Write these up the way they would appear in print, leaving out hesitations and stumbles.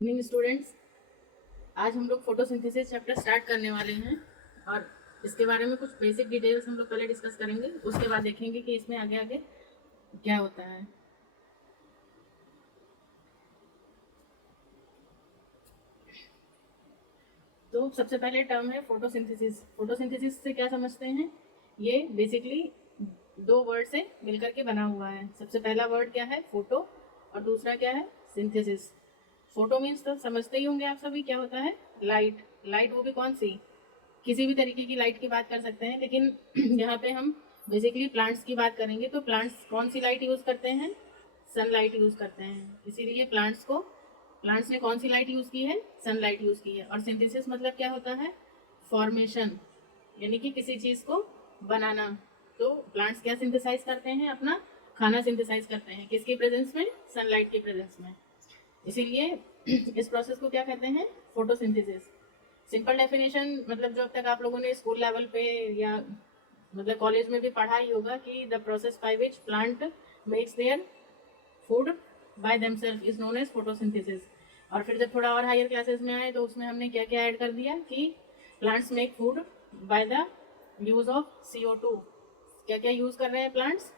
Evening students, आज हम लोग फोटोसिंथेसिस चैप्टर स्टार्ट करने वाले हैं और इसके बारे में कुछ बेसिक डिटेल्स हम लोग पहले डिस्कस करेंगे। उसके बाद देखेंगे कि इसमें आगे आगे क्या होता है। तो सबसे पहले टर्म है फोटोसिंथेसिस। फोटोसिंथेसिस से क्या समझते हैं? ये बेसिकली दो वर्ड से मिलकर के बना हुआ है। सबसे पहला वर्ड क्या है? फोटो, और दूसरा क्या है? सिंथेसिस। फोटो मीन्स तो समझते ही होंगे आप सभी, क्या होता है? लाइट। लाइट वो भी कौन सी? किसी भी तरीके की लाइट की बात कर सकते हैं, लेकिन यहाँ पे हम बेसिकली प्लांट्स की बात करेंगे। तो प्लांट्स कौन सी लाइट यूज़ करते हैं? सनलाइट यूज़ करते हैं। इसीलिए प्लांट्स ने कौन सी लाइट यूज़ की है? सनलाइट यूज़ की है। और सिंथेसिस मतलब क्या होता है? फॉर्मेशन, यानी कि किसी चीज़ को बनाना। तो प्लांट्स क्या सिंथेसाइज करते हैं? अपना खाना सिंथेसाइज करते हैं। किसके प्रेजेंस में? सनलाइट के प्रेजेंस में। इसीलिए इस प्रोसेस को क्या कहते हैं? फोटोसिंथेसिस। सिंपल डेफिनेशन मतलब जो अब तक आप लोगों ने स्कूल लेवल पे या मतलब कॉलेज में भी पढ़ा ही होगा कि the process by which plant makes their food by themself is known as photosynthesis. और फिर जब थोड़ा और हायर क्लासेस में आए तो उसमें हमने क्या क्या ऐड कर दिया कि plants make food by the use of CO2। क्या क्या यूज कर रहे हैं प्लांट्स?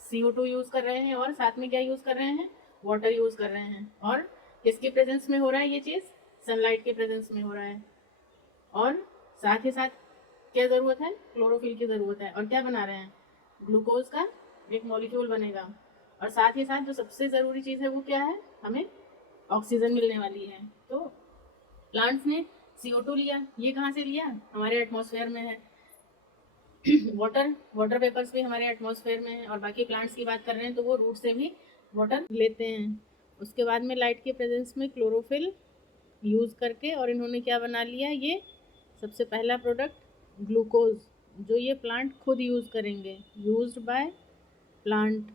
CO2 यूज कर रहे हैं, और साथ में क्या यूज कर रहे हैं? वाटर यूज कर रहे हैं। और किसके प्रेजेंस में हो रहा है ये चीज? सनलाइट के प्रेजेंस में हो रहा है। और साथ ही साथ क्या ज़रूरत है? क्लोरोफिल की ज़रूरत है। और क्या बना रहे हैं? ग्लूकोज का एक मॉलिक्यूल बनेगा। और साथ ही साथ जो सबसे ज़रूरी चीज़ है वो क्या है? हमें ऑक्सीजन मिलने वाली है। तो प्लांट्स ने CO2 लिया। ये कहाँ से लिया? हमारे एटमॉस्फेयर में है। वाटर वेपर्स भी हमारे एटमॉस्फेयर में है। और बाकी प्लांट्स की बात कर रहे हैं तो वो रूट से भी वाटर लेते हैं। उसके बाद में लाइट के प्रेजेंस में क्लोरोफिल यूज़ करके और इन्होंने क्या बना लिया? ये सबसे पहला प्रोडक्ट ग्लूकोज, जो ये प्लांट खुद यूज़ करेंगे, यूज्ड बाय प्लांट।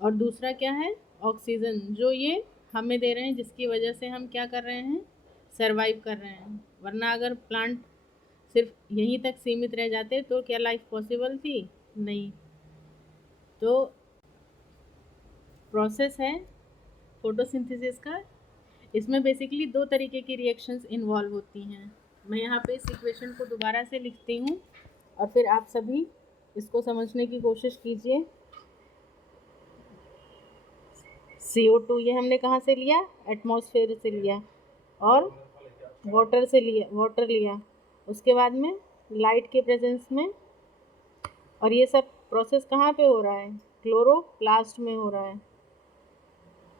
और दूसरा क्या है? ऑक्सीजन, जो ये हमें दे रहे हैं, जिसकी वजह से हम क्या कर रहे हैं? सरवाइव कर रहे हैं। वरना अगर प्लांट सिर्फ यहीं तक सीमित रह जाते तो क्या लाइफ पॉसिबल थी? नहीं। तो प्रोसेस है फोटोसिंथेसिस का। इसमें बेसिकली दो तरीके की रिएक्शंस इन्वॉल्व होती हैं। मैं यहाँ पे इस इक्वेशन को दोबारा से लिखती हूँ और फिर आप सभी इसको समझने की कोशिश कीजिए। CO2 ये हमने कहाँ से लिया? एटमॉस्फेयर से लिया। और वाटर लिया। उसके बाद में लाइट के प्रेजेंस में। और ये सब प्रोसेस कहाँ पे हो रहा है? क्लोरोप्लास्ट में हो रहा है।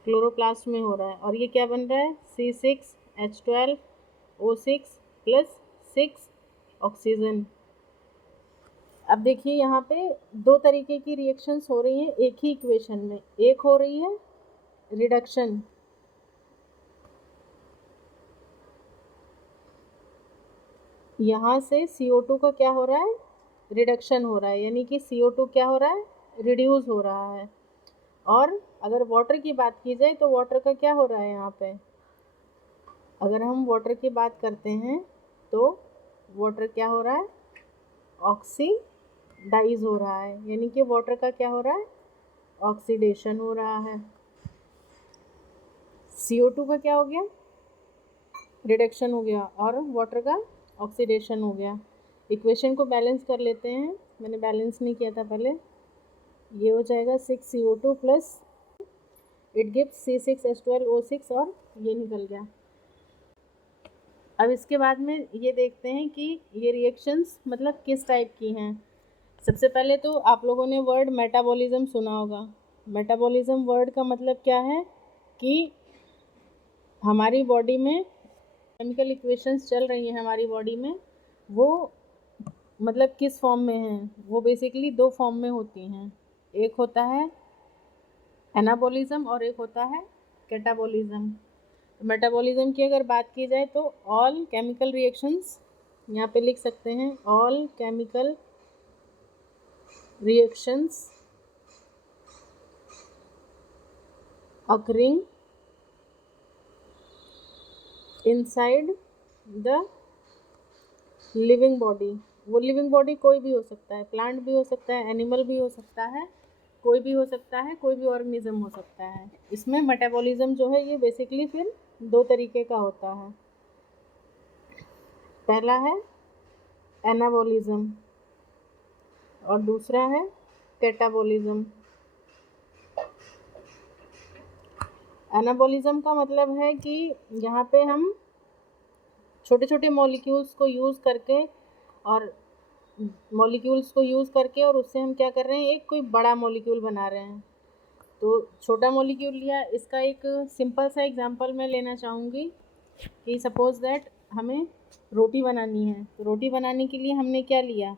क्लोरोप्लास्ट में हो रहा है। और ये क्या बन रहा है? C6H12O6 plus 6 oxygen. अब देखिए यहाँ पे दो तरीके की रिएक्शंस हो रही हैं एक ही इक्वेशन में। एक हो रही है रिडक्शन, यहाँ से CO2 का क्या हो रहा है? रिडक्शन हो रहा है, यानी कि CO2 क्या हो रहा है? रिड्यूस हो रहा है। और अगर वाटर की बात की जाए तो वाटर का क्या हो रहा है? यहाँ पे अगर हम वाटर की बात करते हैं तो वाटर क्या हो रहा है? ऑक्सीडाइज हो रहा है, यानी कि वाटर का क्या हो रहा है? ऑक्सीडेशन हो रहा है। CO2 का क्या हो गया? रिडक्शन हो गया, और वाटर का ऑक्सीडेशन हो गया। इक्वेशन को बैलेंस कर लेते हैं। मैंने बैलेंस नहीं किया था पहले। ये हो जाएगा 6CO2 plus it gives C6H12O6, और ये निकल गया। अब इसके बाद में ये देखते हैं कि ये रिएक्शंस मतलब किस टाइप की हैं। सबसे पहले तो आप लोगों ने वर्ड मेटाबॉलिज्म सुना होगा। मेटाबॉलिज्म वर्ड का मतलब क्या है? कि हमारी बॉडी में केमिकल इक्वेशंस चल रही हैं हमारी बॉडी में, वो मतलब किस फॉर्म में हैं? वो बेसिकली दो फॉर्म में होती हैं। एक होता है एनाबॉलिज्म और एक होता है कैटाबॉलिज्म। मेटाबॉलिज्म की अगर बात की जाए तो ऑल केमिकल रिएक्शंस, यहाँ पे लिख सकते हैं all chemical reactions occurring inside the living body। वो लिविंग बॉडी कोई भी हो सकता है, प्लांट भी हो सकता है, एनिमल भी हो सकता है, कोई भी हो सकता है, कोई भी ऑर्गेनिज्म हो सकता है। इसमें मेटाबॉलिज्म जो है ये बेसिकली फिर दो तरीके का होता है। पहला है एनाबॉलिज्म और दूसरा है कैटाबॉलिज्म। एनाबॉलिज्म का मतलब है कि यहाँ पे हम छोटे छोटे मॉलिक्यूल्स को यूज़ करके और उससे हम क्या कर रहे हैं, एक कोई बड़ा मॉलिक्यूल बना रहे हैं। तो छोटा मॉलिक्यूल लिया, इसका एक सिंपल सा एग्जांपल मैं लेना चाहूँगी कि सपोज दैट हमें रोटी बनानी है। तो रोटी बनाने के लिए हमने क्या लिया,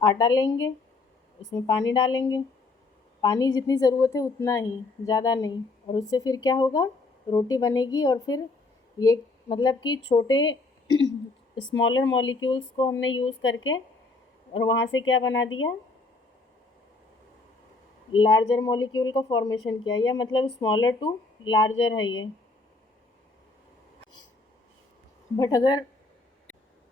आटा लेंगे, उसमें पानी डालेंगे, पानी जितनी ज़रूरत है उतना ही, ज़्यादा नहीं, और उससे फिर क्या होगा, रोटी बनेगी। और फिर ये मतलब कि छोटे स्मॉलर मॉलिक्यूल्स को हमने यूज़ करके और वहाँ से क्या बना दिया, लार्जर मॉलिक्यूल का फॉर्मेशन किया, या मतलब स्मॉलर टू लार्जर है ये। बट अगर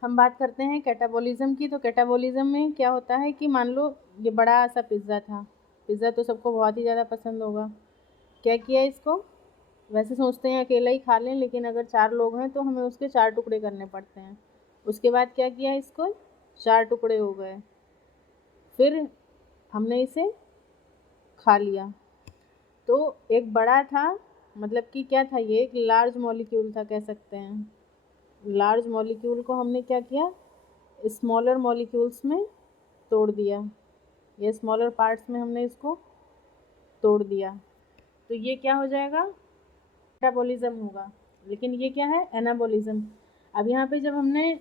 हम बात करते हैं कैटाबॉलिज्म की, तो कैटाबॉलिज्म में क्या होता है कि मान लो ये बड़ा सा पिज़्ज़ा था, पिज़्ज़ा तो सबको बहुत ही ज़्यादा पसंद होगा। क्या किया इसको, वैसे सोचते हैं अकेला ही खा लें, लेकिन अगर 4 लोग हैं तो हमें उसके 4 टुकड़े करने पड़ते हैं। उसके बाद क्या किया, इसको 4 टुकड़े हो गए, फिर हमने इसे खा लिया। तो एक बड़ा था, मतलब कि क्या था, ये एक लार्ज मॉलिक्यूल था कह सकते हैं। लार्ज मॉलिक्यूल को हमने क्या किया, स्मॉलर मॉलिक्यूल्स में तोड़ दिया, ये स्मॉलर पार्ट्स में हमने इसको तोड़ दिया। तो ये क्या हो जाएगा, मेटाबॉलिज्म होगा। लेकिन ये क्या है, एनाबॉलिज्म। अब यहाँ पे जब हमने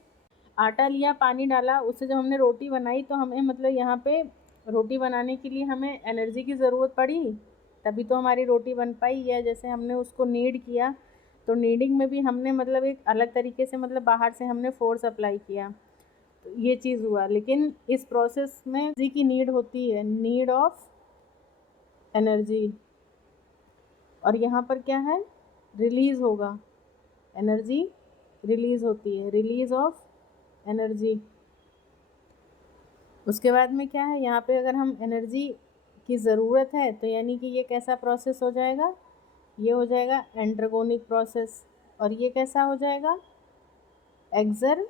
आटा लिया, पानी डाला, उससे जब हमने रोटी बनाई, तो हमें मतलब यहाँ पे रोटी बनाने के लिए हमें एनर्जी की ज़रूरत पड़ी, तभी तो हमारी रोटी बन पाई। या जैसे हमने उसको नीड किया, तो नीडिंग में भी हमने मतलब एक अलग तरीके से, मतलब बाहर से हमने फोर्स अप्लाई किया, तो ये चीज़ हुआ। लेकिन इस प्रोसेस में एनर्जी की नीड होती है, नीड ऑफ एनर्जी। और यहाँ पर क्या है, रिलीज़ होगा, एनर्जी रिलीज़ होती है, रिलीज़ ऑफ एनर्जी। उसके बाद में क्या है, यहाँ पे अगर हम एनर्जी की ज़रूरत है, तो यानी कि ये कैसा प्रोसेस हो जाएगा, ये हो जाएगा एंड्रोगोनिक प्रोसेस। और ये कैसा हो जाएगा, एक्सरगोनिक,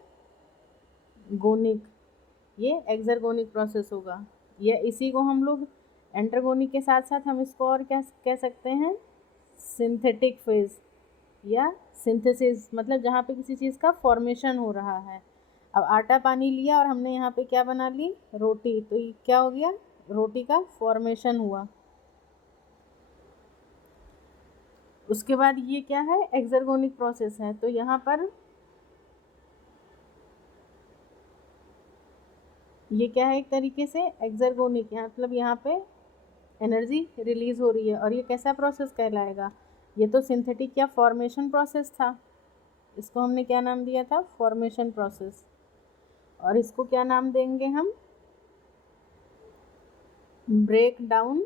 ये एक्सरगोनिक प्रोसेस होगा। या इसी को हम लोग एंट्रोगोनिक के साथ साथ हम इसको और क्या कह सकते हैं, सिंथेटिक फेज या सिंथेसिस, मतलब जहाँ पे किसी चीज़ का फॉर्मेशन हो रहा है। अब आटा पानी लिया और हमने यहाँ पे क्या बना ली, रोटी, तो ये क्या हो गया, रोटी का फॉर्मेशन हुआ। उसके बाद ये क्या है, एक्सरगोनिक प्रोसेस है। तो यहाँ पर ये क्या है, एक तरीके से एक्सरगोनिक, मतलब यहाँ पे एनर्जी रिलीज़ हो रही है। और ये कैसा प्रोसेस कहलाएगा, ये तो सिंथेटिक या फॉर्मेशन प्रोसेस था, इसको हमने क्या नाम दिया था, फॉर्मेशन प्रोसेस। और इसको क्या नाम देंगे हम, ब्रेक डाउन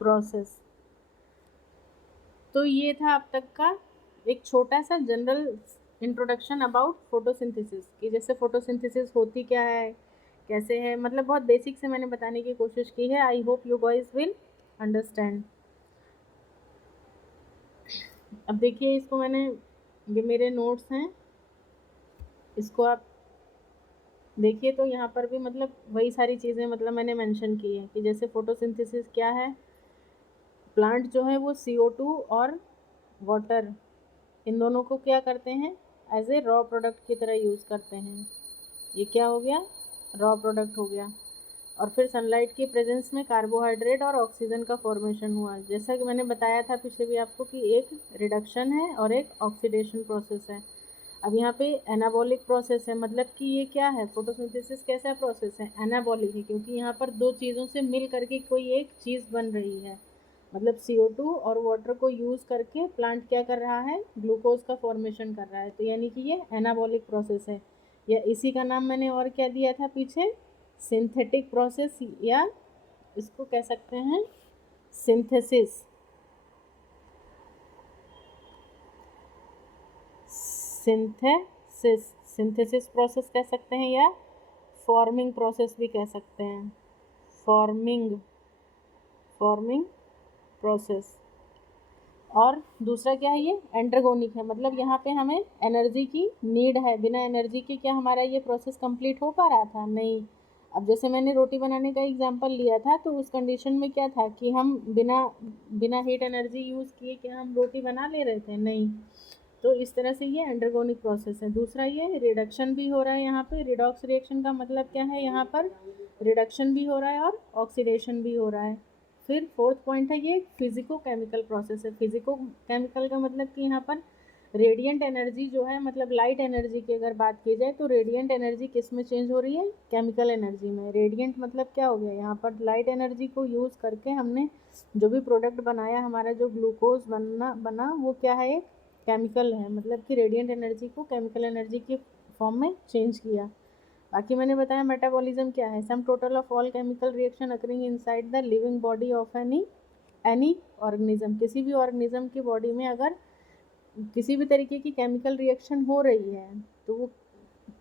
प्रोसेस। तो ये था अब तक का एक छोटा सा जनरल इंट्रोडक्शन अबाउट फोटोसिंथेसिस, कि जैसे फोटोसिंथेसिस होती क्या है, कैसे है, मतलब बहुत बेसिक से मैंने बताने की कोशिश की है। I hope you guys will understand. अब देखिए, इसको मैंने, ये मेरे नोट्स हैं, इसको आप देखिए, तो यहाँ पर भी मतलब वही सारी चीज़ें मतलब मैंने मेंशन की है कि जैसे फोटोसिंथेसिस क्या है, प्लांट जो है वो CO2 और वाटर, इन दोनों को क्या करते हैं, एज ए रॉ प्रोडक्ट की तरह यूज़ करते हैं। ये क्या हो गया, रॉ प्रोडक्ट हो गया। और फिर सनलाइट की प्रेजेंस में कार्बोहाइड्रेट और ऑक्सीजन का फॉर्मेशन हुआ। जैसा कि मैंने बताया था पीछे भी आपको कि एक रिडक्शन है और एक ऑक्सीडेशन प्रोसेस है। अब यहाँ पे एनाबॉलिक प्रोसेस है, मतलब कि ये क्या है, फोटोसिंथेसिस कैसा प्रोसेस है, एनाबॉलिक है, क्योंकि यहाँ पर दो चीज़ों से मिल करके कोई एक चीज़ बन रही है। मतलब CO2 और वाटर को यूज़ करके प्लांट क्या कर रहा है, ग्लूकोज का फॉर्मेशन कर रहा है। तो यानी कि ये एनाबॉलिक प्रोसेस है, या इसी का नाम मैंने और क्या दिया था पीछे, सिंथेटिक प्रोसेस, या इसको कह सकते हैं सिंथेसिस। सिंथेसिस, सिंथेसिस प्रोसेस कह सकते हैं या फॉर्मिंग प्रोसेस भी कह सकते हैं, फॉर्मिंग प्रोसेस। और दूसरा क्या है, ये एंड्रोगोनिक है, मतलब यहाँ पे हमें एनर्जी की नीड है, बिना एनर्जी के क्या हमारा ये प्रोसेस कंप्लीट हो पा रहा था, नहीं। अब जैसे मैंने रोटी बनाने का एग्जांपल लिया था, तो उस कंडीशन में क्या था कि हम बिना हीट एनर्जी यूज़ किए क्या हम रोटी बना ले रहे थे, नहीं। तो इस तरह से ये एंड्रोगोनिक प्रोसेस है। दूसरा ये रिडक्शन भी हो रहा है, यहाँ पे रिडॉक्स रिएक्शन का मतलब क्या है, यहाँ पर रिडक्शन भी हो रहा है और ऑक्सीडेशन भी हो रहा है। फिर फोर्थ पॉइंट है, ये फिजिको केमिकल प्रोसेस है। फिजिको केमिकल का मतलब कि यहाँ पर रेडिएंट एनर्जी जो है, मतलब लाइट एनर्जी की अगर बात की जाए तो रेडिएंट एनर्जी किस में चेंज हो रही है, केमिकल एनर्जी में। रेडिएंट मतलब क्या हो गया, यहाँ पर लाइट एनर्जी को यूज़ करके हमने जो भी प्रोडक्ट बनाया, हमारा जो ग्लूकोज बना वो क्या है, एक केमिकल है, मतलब कि रेडिएंट एनर्जी को केमिकल एनर्जी की फॉर्म में चेंज किया। बाकी मैंने बताया मेटाबॉलिज्म क्या है, sum total of all chemical reaction occurring inside the living body of any organism. किसी भी ऑर्गेनिज्म की बॉडी में अगर किसी भी तरीके की केमिकल रिएक्शन हो रही है तो वो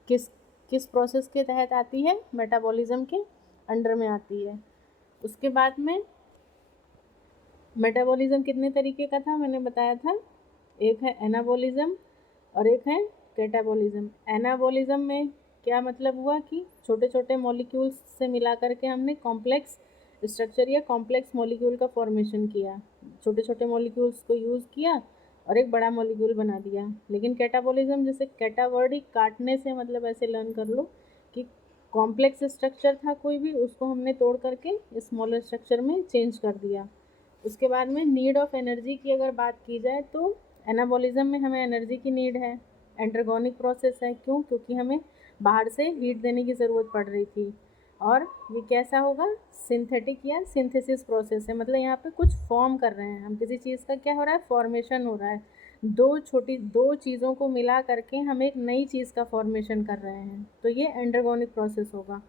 किस किस प्रोसेस के तहत आती है, मेटाबॉलिज्म के अंडर में आती है। उसके बाद में मेटाबॉलिज्म कितने तरीके का था मैंने बताया था, एक है एनाबॉलिज्म और एक है कैटाबॉलिज्म। एनाबॉलिज्म में क्या मतलब हुआ कि छोटे छोटे मॉलिक्यूल्स से मिला करके हमने कॉम्प्लेक्स स्ट्रक्चर या कॉम्प्लेक्स मॉलिक्यूल का फॉर्मेशन किया, छोटे छोटे मॉलिक्यूल्स को यूज़ किया और एक बड़ा मॉलिक्यूल बना दिया। लेकिन कैटाबॉलिज्म, जैसे कैटा वर्ड ही काटने से मतलब ऐसे लर्न कर लो कि कॉम्प्लेक्स स्ट्रक्चर था कोई भी, उसको हमने तोड़ करके स्मॉलर स्ट्रक्चर में चेंज कर दिया। उसके बाद में नीड ऑफ एनर्जी की अगर बात की जाए तो एनाबॉलिज्म में हमें एनर्जी की नीड है, एंड्रोगोनिक प्रोसेस है, क्यों, क्योंकि हमें बाहर से हीट देने की ज़रूरत पड़ रही थी। और ये कैसा होगा, सिंथेटिक या सिंथेसिस प्रोसेस है, मतलब यहाँ पे कुछ फॉर्म कर रहे हैं हम, किसी चीज़ का क्या हो रहा है, फॉर्मेशन हो रहा है। दो चीज़ों को मिला करके हम एक नई चीज़ का फॉर्मेशन कर रहे हैं, तो ये एंड्रोगोनिक प्रोसेस होगा।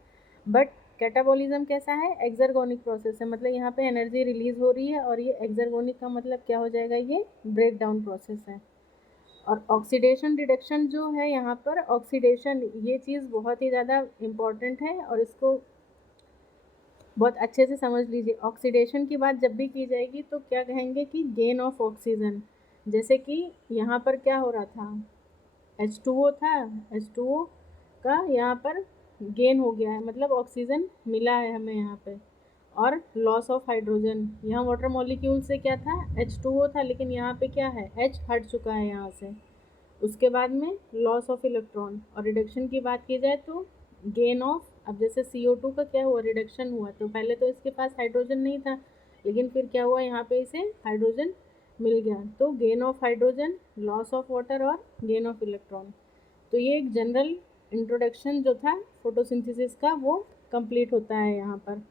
बट कैटाबॉलिज्म कैसा है, एक्सर्गोनिक प्रोसेस है, मतलब यहाँ पे एनर्जी रिलीज हो रही है, और ये एक्सर्गोनिक का मतलब क्या हो जाएगा, ये ब्रेक डाउन प्रोसेस है। और ऑक्सीडेशन रिडक्शन जो है, यहाँ पर ऑक्सीडेशन ये चीज़ बहुत ही ज़्यादा इम्पॉर्टेंट है और इसको बहुत अच्छे से समझ लीजिए। ऑक्सीडेशन की बात जब भी की जाएगी तो क्या कहेंगे कि गेन ऑफ ऑक्सीजन, जैसे कि यहाँ पर क्या हो रहा था, H2O था, H2O का यहाँ पर गेन हो गया है, मतलब ऑक्सीजन मिला है हमें यहाँ पे। और लॉस ऑफ हाइड्रोजन, यहाँ वाटर मॉलिक्यूल से क्या था, H2O था, लेकिन यहाँ पे क्या है, H हट चुका है यहाँ से। उसके बाद में लॉस ऑफ इलेक्ट्रॉन। और रिडक्शन की बात की जाए तो गेन ऑफ, अब जैसे CO2 का क्या हुआ, रिडक्शन हुआ, तो पहले तो इसके पास हाइड्रोजन नहीं था, लेकिन फिर क्या हुआ, यहाँ पे इसे हाइड्रोजन मिल गया, तो gain of hydrogen, loss of water और गेन ऑफ इलेक्ट्रॉन। तो ये एक जनरल इंट्रोडक्शन जो था फोटोसिंथेसिस का वो कंप्लीट होता है यहाँ पर।